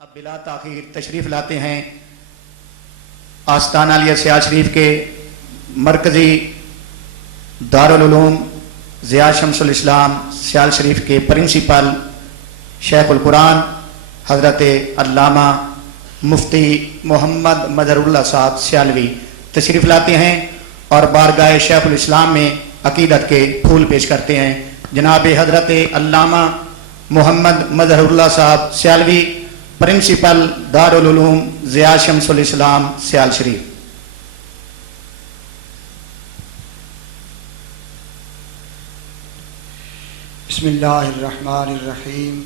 اب بلا تاخیر تشریف لاتے ہیں آستانہ علیہ سیال شریف کے مرکزی دارالعلوم ضیاء شمس الاسلام سیال شریف کے پرنسپل شیخ القرآن حضرت علامہ مفتی محمد مظہر اللہ صاحب سیالوی تشریف لاتے ہیں اور بارگاہ شیخ الاسلام میں عقیدت کے پھول پیش کرتے ہیں۔ جناب حضرت علامہ محمد مظہر اللہ صاحب سیالوی پرنسپل دارالعلوم ضیاء شمس الاسلام سیال شریف۔ بسم اللہ الرحمن الرحیم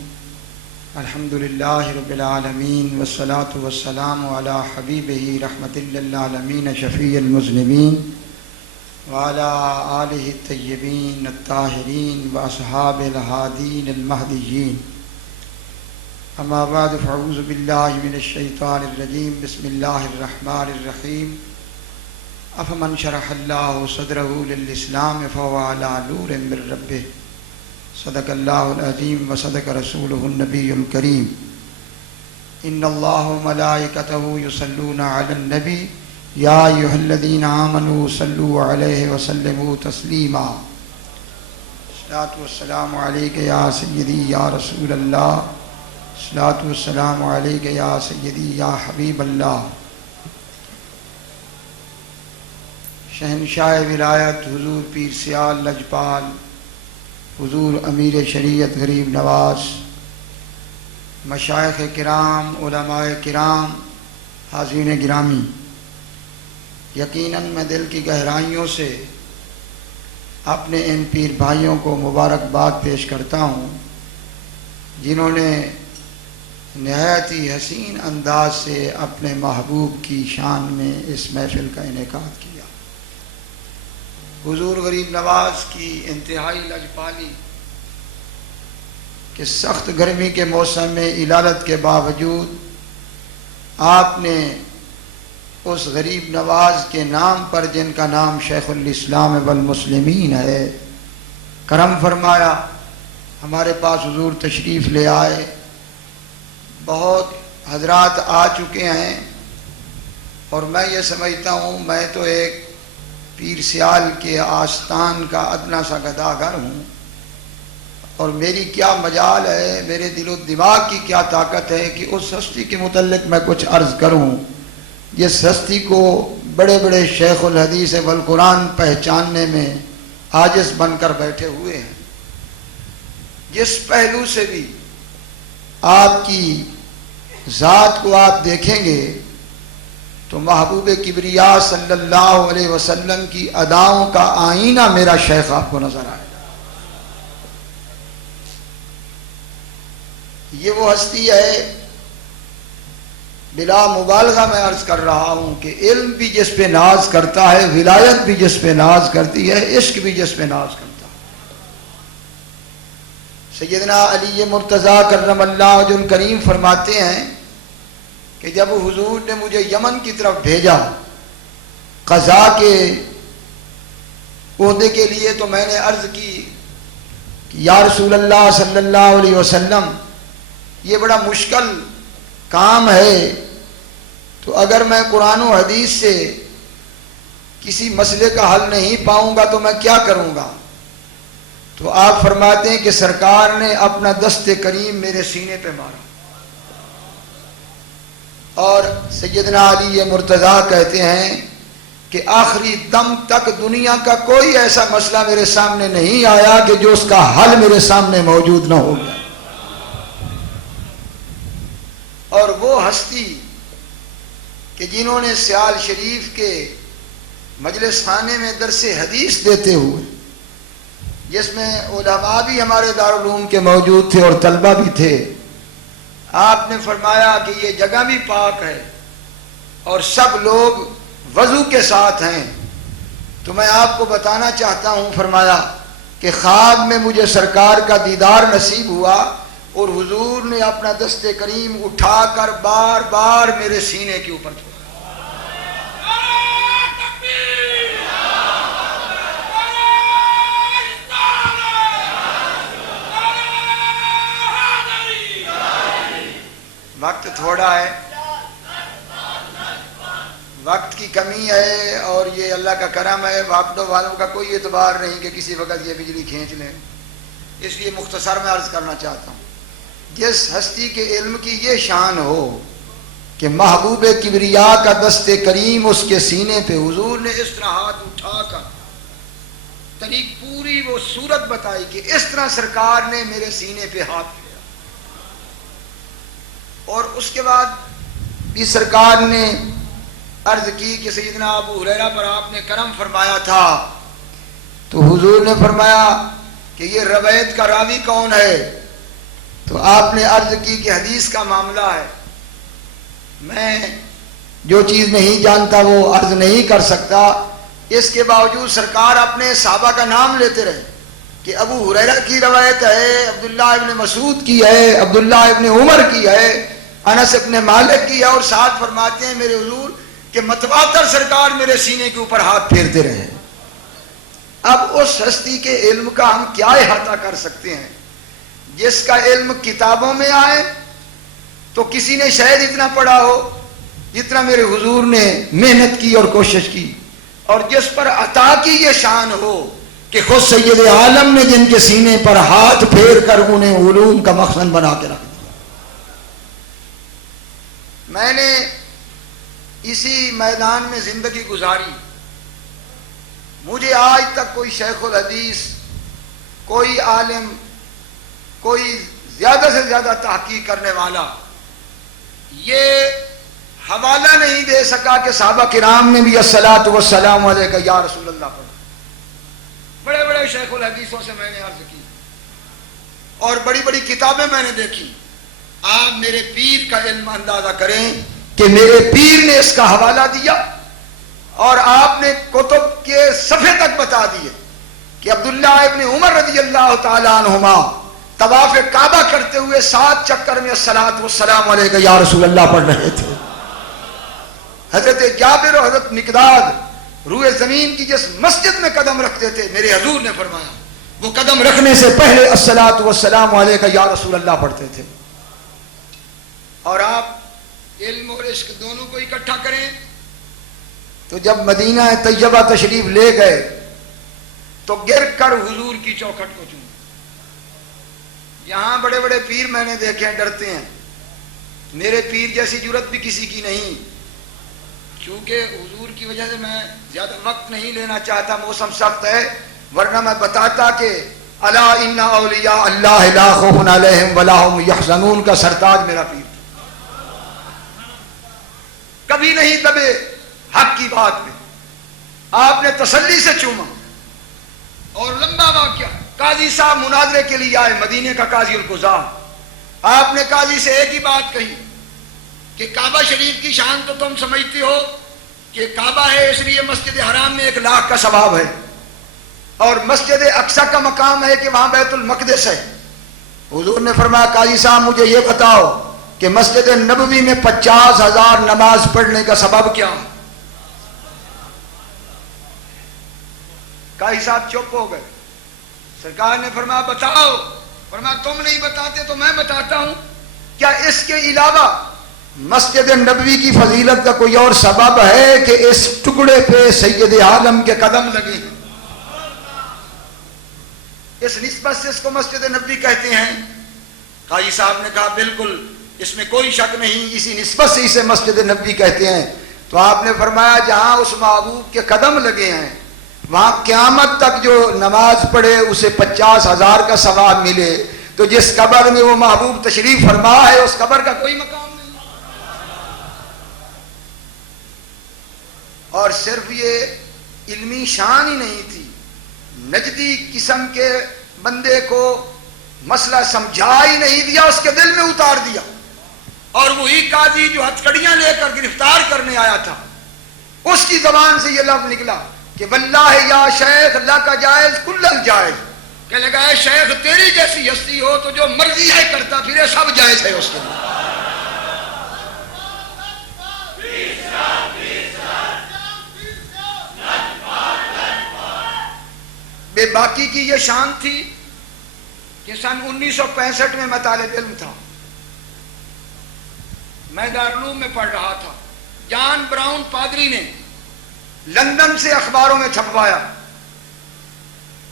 الحمدللہ رب العالمین والصلاة والسلام علی حبیبہ رحمت للعالمین شفیع المذنبین وعلی آلہ الطیبین الطاہرین واصحاب الہادین المہدیین۔ اما بعد فاعوذ باللہ من الشیطان الرجیم بسم اللہ الرحمن الرحیم۔ افمن شرح اللہ صدرہ للاسلام فهو علی نور من ربہ صدق اللہ العظیم وصدق رسولہ النبی الکریم۔ ان اللہ وملائکتہ یصلون علی النبی یا ایھا الذین آمنوا صلوا علیہ وسلموا تسلیما۔ الصلاۃ والسلام علیک یا سیدی یا رسول اللہ، الصلاۃ والسلام علیک یا سیدی یا حبیب اللہ۔ شہنشاہ ولایت حضور پیر سیال لجپال، حضور امیر شریعت غریب نواز، مشائخ کرام، علماء کرام، حاضرین گرامی، یقیناً میں دل کی گہرائیوں سے اپنے ان پیر بھائیوں کو مبارکباد پیش کرتا ہوں جنہوں نے نہایت ہی حسین انداز سے اپنے محبوب کی شان میں اس محفل کا انعقاد کیا۔ حضور غریب نواز کی انتہائی لجپالی کہ سخت گرمی کے موسم میں علالت کے باوجود آپ نے اس غریب نواز کے نام پر، جن کا نام شیخ الاسلام والمسلمین ہے، کرم فرمایا، ہمارے پاس حضور تشریف لے آئے۔ بہت حضرات آ چکے ہیں اور میں یہ سمجھتا ہوں میں تو ایک پیر سیال کے آستان کا ادنا سا گداگر ہوں، اور میری کیا مجال ہے، میرے دل و دماغ کی کیا طاقت ہے کہ اس ہستی کے متعلق میں کچھ عرض کروں جس ہستی کو بڑے بڑے شیخ الحدیث والقرآن پہچاننے میں عاجز بن کر بیٹھے ہوئے ہیں۔ جس پہلو سے بھی آپ کی ذات کو آپ دیکھیں گے تو محبوب کبریا صلی اللہ علیہ وسلم کی اداؤں کا آئینہ میرا شیخ آپ کو نظر آئے گا۔ یہ وہ ہستی ہے، بلا مبالغہ میں عرض کر رہا ہوں کہ علم بھی جس پہ ناز کرتا ہے، ولایت بھی جس پہ ناز کرتی ہے، عشق بھی جس پہ ناز کرتا ہے۔ سیدنا علی مرتضیٰ کرم اللہ وجہ الکریم فرماتے ہیں کہ جب حضور نے مجھے یمن کی طرف بھیجا قضا کے عہدے کے لیے، تو میں نے عرض کی کہ یا رسول اللہ صلی اللہ علیہ وسلم، یہ بڑا مشکل کام ہے، تو اگر میں قرآن و حدیث سے کسی مسئلے کا حل نہیں پاؤں گا تو میں کیا کروں گا؟ تو آپ فرماتے ہیں کہ سرکار نے اپنا دست کریم میرے سینے پہ مارا، اور سیدنا علی مرتضیٰ کہتے ہیں کہ آخری دم تک دنیا کا کوئی ایسا مسئلہ میرے سامنے نہیں آیا کہ جو اس کا حل میرے سامنے موجود نہ ہو گیا۔ اور وہ ہستی کہ جنہوں نے سیال شریف کے مجلس خانے میں درس حدیث دیتے ہوئے، جس میں علماء بھی ہمارے دارالعلوم کے موجود تھے اور طلبہ بھی تھے، آپ نے فرمایا کہ یہ جگہ بھی پاک ہے اور سب لوگ وضو کے ساتھ ہیں، تو میں آپ کو بتانا چاہتا ہوں، فرمایا کہ خواب میں مجھے سرکار کا دیدار نصیب ہوا اور حضور نے اپنا دست کریم اٹھا کر بار بار میرے سینے کے اوپر چھوڑا۔ وقت تھوڑا ہے، وقت کی کمی ہے، اور یہ اللہ کا کرم ہے، واپڈو والوں کا کوئی اعتبار نہیں کہ کسی وقت یہ بجلی کھینچ لیں، اس لیے مختصر میں عرض کرنا چاہتا ہوں. جس ہستی کے علم کی یہ شان ہو کہ محبوب کبریا کا دست کریم اس کے سینے پہ، حضور نے اس طرح ہاتھ اٹھا کر طریق پوری وہ صورت بتائی کہ اس طرح سرکار نے میرے سینے پہ ہاتھ پھیرا. اور اس کے بعد بھی سرکار نے عرض کی کہ سیدنا ابو ہریرہ پر آپ نے کرم فرمایا تھا، تو حضور نے فرمایا کہ یہ روایت کا راوی کون ہے؟ تو آپ نے عرض کی کہ حدیث کا معاملہ ہے، میں جو چیز نہیں جانتا وہ عرض نہیں کر سکتا. اس کے باوجود سرکار اپنے صحابہ کا نام لیتے رہے کہ ابو ہریرہ کی روایت ہے، عبداللہ ابن مسعود کی ہے، عبداللہ ابن عمر کی ہے، انس ابن مالک کی ہے، اور ساتھ فرماتے ہیں میرے حضور کہ متواتر سرکار میرے سینے کے اوپر ہاتھ پھیرتے رہے. اب اس ہستی کے علم کا ہم کیا احاطہ کر سکتے ہیں جس کا علم کتابوں میں آئے تو کسی نے شاید اتنا پڑھا ہو جتنا میرے حضور نے محنت کی اور کوشش کی، اور جس پر عطا کی یہ شان ہو کہ خود سید عالم نے جن کے سینے پر ہاتھ پھیر کر انہیں علوم کا مخزن بنا کے رکھ دیا. میں نے اسی میدان میں زندگی گزاری، مجھے آج تک کوئی شیخ الحدیث، کوئی عالم، کوئی زیادہ سے زیادہ تحقیق کرنے والا یہ حوالہ نہیں دے سکا کہ صحابہ کرام نے بھی الصلاۃ والسلام علیکہ یا رسول اللہ پڑھا. بڑے بڑے شیخ الحدیثوں سے میں نے عرض کی اور بڑی بڑی کتابیں میں نے دیکھی. آپ میرے پیر کا علم اندازہ کریں کہ میرے پیر نے اس کا حوالہ دیا اور آپ نے کتب کے صفحے تک بتا دیے کہ عبداللہ ابن عمر رضی اللہ تعالیٰ عنہما طواف کعبہ کرتے ہوئے 7 چکر میں الصلاۃ والسلام علیکہ یا رسول اللہ پڑھ رہے تھے. حضرت جابر اور حضرت مقداد روئے زمین کی جس مسجد میں قدم رکھتے تھے میرے حضور نے فرمایا وہ قدم رکھنے سے پہلے الصلاۃ والسلام علیکہ یا رسول اللہ پڑھتے تھے. اور آپ علم اور عشق دونوں کو اکٹھا کریں تو جب مدینہ طیبہ تشریف لے گئے تو گر کر حضور کی چوکھٹ کو چوما. یہاں بڑے بڑے پیر میں نے دیکھے ہیں ڈرتے ہیں، میرے پیر جیسی جرت بھی کسی کی نہیں. کیونکہ حضور کی وجہ سے میں زیادہ وقت نہیں لینا چاہتا، موسم سخت ہے، ورنہ میں بتاتا کہ الا ان اولیاء اللہ لا خوف علیہم ولا هم یحزنون کا سرتاج میرا پیر کبھی نہیں دبے حق کی بات میں. آپ نے تسلی سے چوما. اور لمبا واقعہ، قاضی صاحب مناظرے کے لیے آئے، مدینے کا قاضی القضاء. آپ نے قاضی سے ایک ہی بات کہی کہ کعبہ شریف کی شان تو تم سمجھتے ہو کہ کعبہ ہے اس لیے مسجد حرام میں 1 لاکھ کا ثواب ہے، اور مسجد اقصی کا مقام ہے کہ وہاں بیت المقدس ہے. حضور نے فرمایا قاضی صاحب مجھے یہ بتاؤ کہ مسجد نبوی میں 50,000 نماز پڑھنے کا سبب کیا؟ قاضی صاحب چپ ہو گئے. سرکار نے فرمایا بتاؤ. فرمایا تم نہیں بتاتے تو میں بتاتا ہوں. کیا اس کے علاوہ مسجد نبوی کی فضیلت کا کوئی اور سبب ہے کہ اس ٹکڑے پہ سید عالم کے قدم لگے؟ اس نسبت سے اس کو مسجد نبوی کہتے ہیں. قاضی صاحب نے کہا بالکل اس میں کوئی شک نہیں، اسی نسبت سے اسے مسجد نبوی کہتے ہیں. تو آپ نے فرمایا جہاں اس محبوب کے قدم لگے ہیں وہاں قیامت تک جو نماز پڑھے اسے 50,000 کا ثواب ملے. تو جس قبر میں وہ محبوب تشریف فرما ہے اس قبر کا کوئی مقام نہیں. اور صرف یہ علمی شان ہی نہیں تھی، نجدی قسم کے بندے کو مسئلہ سمجھا ہی نہیں دیا، اس کے دل میں اتار دیا. اور وہی قاضی جو ہتھکڑیاں لے کر گرفتار کرنے آیا تھا اس کی زبان سے یہ لفظ نکلا کہ واللہ یا شیخ لک جائز کل الجائز. کہ لگا ہے شیخ تیری جیسی ہستی ہو تو جو مرضی ہے کرتا پھرے سب جائز ہے اس کے لیے. بے باقی کی یہ شان تھی کہ سن 1965 میں میں طالب علم تھا. میں دارالعلوم میں پڑھ رہا تھا، جان براؤن پادری نے لندن سے اخباروں میں چھپوایا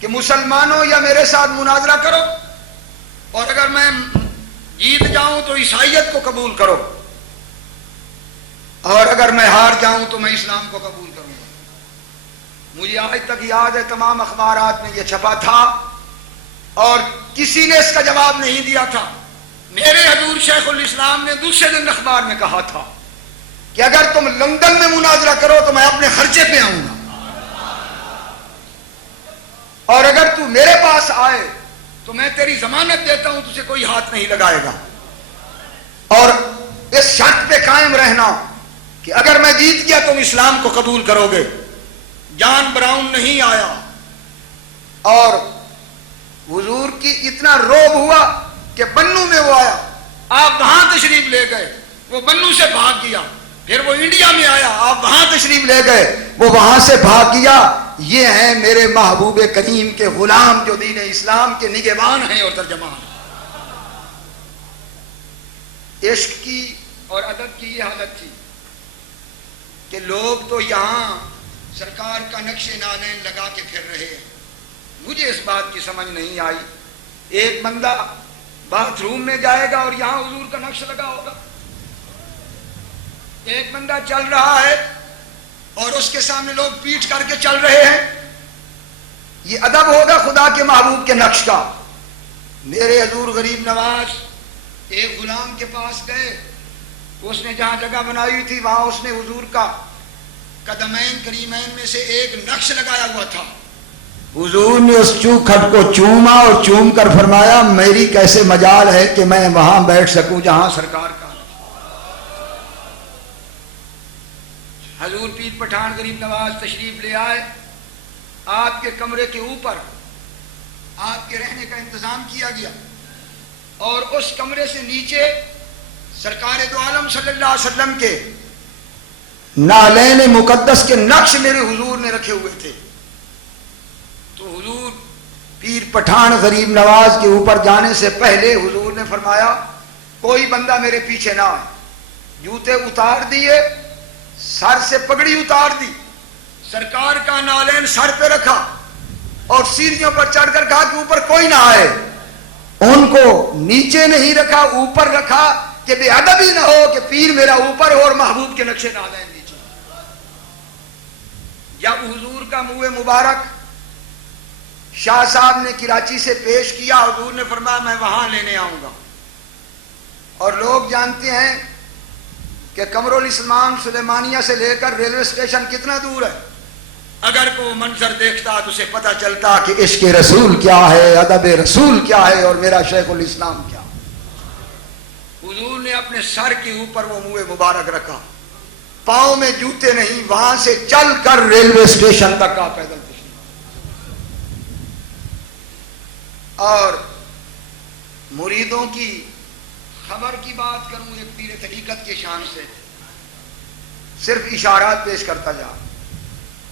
کہ مسلمانوں یا میرے ساتھ مناظرہ کرو، اور اگر میں جیت جاؤں تو عیسائیت کو قبول کرو، اور اگر میں ہار جاؤں تو میں اسلام کو قبول کروں گا۔ مجھے آج تک یاد ہے تمام اخبارات میں یہ چھپا تھا اور کسی نے اس کا جواب نہیں دیا تھا۔ میرے حضور شیخ الاسلام نے دوسرے دن اخبار میں کہا تھا کہ اگر تم لندن میں مناظرہ کرو تو میں اپنے خرچے پہ آؤں گا، اور اگر تو میرے پاس آئے تو میں تیری ضمانت دیتا ہوں تجھے کوئی ہاتھ نہیں لگائے گا، اور اس شرط پہ قائم رہنا کہ اگر میں جیت گیا تم اسلام کو قبول کرو گے۔ جان براؤن نہیں آیا، اور حضور کی اتنا روب ہوا کہ بنو میں وہ آیا، آپ وہاں تشریف لے گئے، وہ بنو سے بھاگ گیا، پھر وہ انڈیا میں آیا، آپ وہاں تشریف لے گئے، وہ وہاں سے بھاگ گیا۔ یہ ہیں میرے محبوب کریم کے غلام جو دین اسلام کے نگہبان ہیں اور ترجمان۔ عشق کی اور ادب کی یہ حالت تھی کہ لوگ تو یہاں سرکار کا نقش نالین لگا کے پھر رہے ہیں، مجھے اس بات کی سمجھ نہیں آئی۔ ایک بندہ باتھ روم میں جائے گا اور یہاں حضور کا نقش لگا ہوگا، ایک بندہ چل رہا ہے اور اس کے سامنے لوگ پیٹ کر کے چل رہے ہیں، یہ ادب ہوگا خدا کے محبوب کے نقش کا؟ میرے حضور غریب نواز ایک غلام کے پاس گئے، اس نے جہاں جگہ بنائی ہوئی تھی وہاں اس نے حضور کا قدمین کریمین میں سے ایک نقش لگایا ہوا تھا۔ حضور نے اس چوکھٹ کو چوما اور چوم کر فرمایا میری کیسے مجال ہے کہ میں وہاں بیٹھ سکوں جہاں سرکار کا۔ حضور پیر پٹھان غریب نواز تشریف لے آئے، آپ کے کمرے کے اوپر آپ کے رہنے کا انتظام کیا گیا، اور اس کمرے سے نیچے سرکار دو عالم صلی اللہ علیہ وسلم کے نالین مقدس کے نقش میرے حضور نے رکھے ہوئے تھے۔ تو حضور پیر پٹھان غریب نواز کے اوپر جانے سے پہلے حضور نے فرمایا کوئی بندہ میرے پیچھے نہ آئے، جوتے اتار دیے، سر سے پگڑی اتار دی، سرکار کا نالین سر پہ رکھا اور سیڑھیوں پر چڑھ کر کہا کہ اوپر کوئی نہ آئے، ان کو نیچے نہیں رکھا اوپر رکھا کہ بے ادب ہی نہ ہو کہ پیر میرا اوپر ہو اور محبوب کے نقشے نالین نیچے۔ جب حضور کا منہ مبارک شاہ صاحب نے کراچی سے پیش کیا، حضور نے فرمایا میں وہاں لینے آؤں گا، اور لوگ جانتے ہیں کہ قمر الاسلام سلیمانیہ سے لے کر ریلوے اسٹیشن کتنا دور ہے، اگر کوئی منظر دیکھتا تو اسے پتہ چلتا کہ عشق رسول کیا ہے، ادب رسول کیا ہے، اور میرا شیخ الاسلام کیا۔ حضور نے اپنے سر کے اوپر وہ منہ مبارک رکھا، پاؤں میں جوتے نہیں، وہاں سے چل کر ریلوے اسٹیشن تک کا پیدل تشریف۔ اور مریدوں کی خبر کی بات کروں ایک پیر طریقت کے شان سے، صرف اشارات پیش کرتا جا۔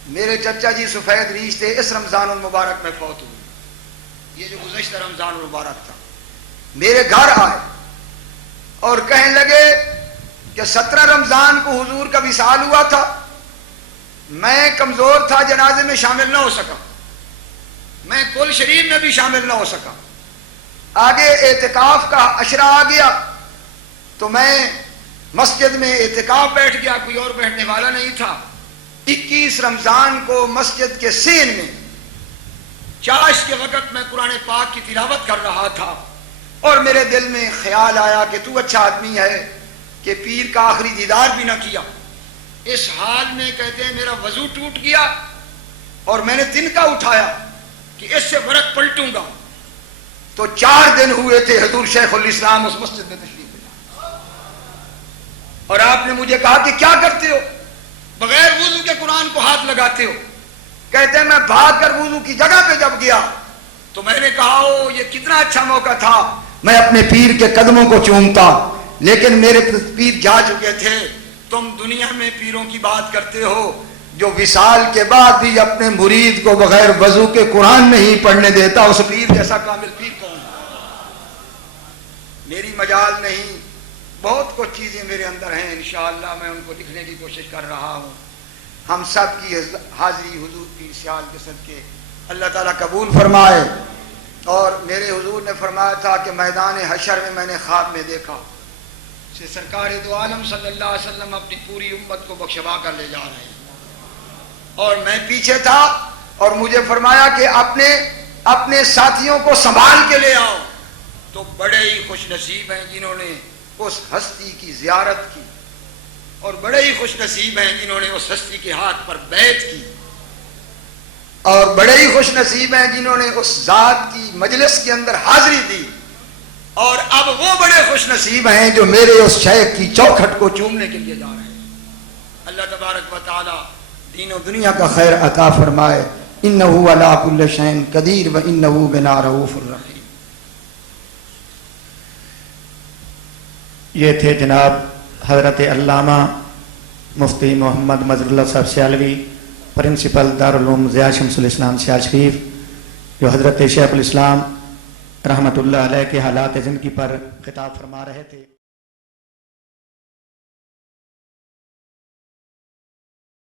میرے چچا جی سفید ریش تھے، اس رمضان المبارک میں فوت ہوئے، یہ جو گزشتہ رمضان المبارک تھا، میرے گھر آئے اور کہنے لگے کہ 17 رمضان کو حضور کا وصال ہوا تھا، میں کمزور تھا، جنازے میں شامل نہ ہو سکا، میں کل شریف میں بھی شامل نہ ہو سکا، آگے اعتکاف کا عشرہ آ گیا تو میں مسجد میں اعتکاف بیٹھ گیا، کوئی اور بیٹھنے والا نہیں تھا۔ 21 رمضان کو مسجد کے سین میں چاش کے وقت میں قرآن پاک کی تلاوت کر رہا تھا، اور میرے دل میں خیال آیا کہ تو اچھا آدمی ہے کہ پیر کا آخری دیدار بھی نہ کیا۔ اس حال میں کہتے ہیں میرا وضو ٹوٹ گیا اور میں نے تنکا اٹھایا کہ اس سے ورق پلٹوں گا، تو 4 دن ہوئے تھے حضور شیخ الاسلام اس مسجد میں تشریف لے، اور آپ نے مجھے کہا کہ کیا کرتے ہو، بغیر وضو کے قرآن کو ہاتھ لگاتے ہو؟ کہتے ہیں میں بھاگ کر وضو کی جگہ پہ جب گیا تو میں نے کہا او یہ کتنا اچھا موقع تھا، میں اپنے پیر کے قدموں کو چومتا، لیکن میرے پیر جا چکے تھے۔ تم دنیا میں پیروں کی بات کرتے ہو جو وصال کے بعد بھی اپنے مرید کو بغیر وضو کے قرآن نہیں پڑھنے دیتا، اس پیر جیسا کامل پیر کون ہے؟ میری مجال نہیں، بہت کچھ چیزیں میرے اندر ہیں، انشاءاللہ میں ان کو لکھنے کی کوشش کر رہا ہوں. ہم سب کی حاضری حضور کی سیال کے صدقے اللہ تعالیٰ قبول فرمائے. اور میرے حضور نے فرمایا تھا کہ میدان حشر میں میں نے خواب میں دیکھا کہ سرکار دو عالم صلی اللہ علیہ وسلم اپنی پوری امت کو بخشوا کر لے جا رہے ہیں، اور میں پیچھے تھا، اور مجھے فرمایا کہ اپنے ساتھیوں کو سنبھال کے لے آؤ. تو بڑے ہی خوش نصیب ہیں جنہوں نے اس ہستی کی زیارت کی، اور بڑے ہی خوش نصیب ہیں جنہوں نے اس ہستی کے ہاتھ پر بیعت کی، اور بڑے ہی خوش نصیب ہیں جنہوں نے اس ذات کی مجلس کے اندر حاضری دی. اور اب وہ بڑے خوش نصیب ہیں جو میرے اس شیخ کی چوکھٹ کو چومنے کے لیے جا رہے ہیں. اللہ تبارک و تعالی دین و دنیا کا خیر عطا فرمائے. انہ علی کل شیء قدیر و انہ بنا رؤوف الرحیم. یہ تھے جناب حضرت علامہ مفتی محمد مظہر اللہ صاحب سیالوی، پرنسپل دارالعلوم ضیاء شمس الاسلام سیال شریف، جو حضرت شیخ الاسلام رحمۃ اللہ علیہ کے حالات زندگی پر خطاب فرما رہے تھے.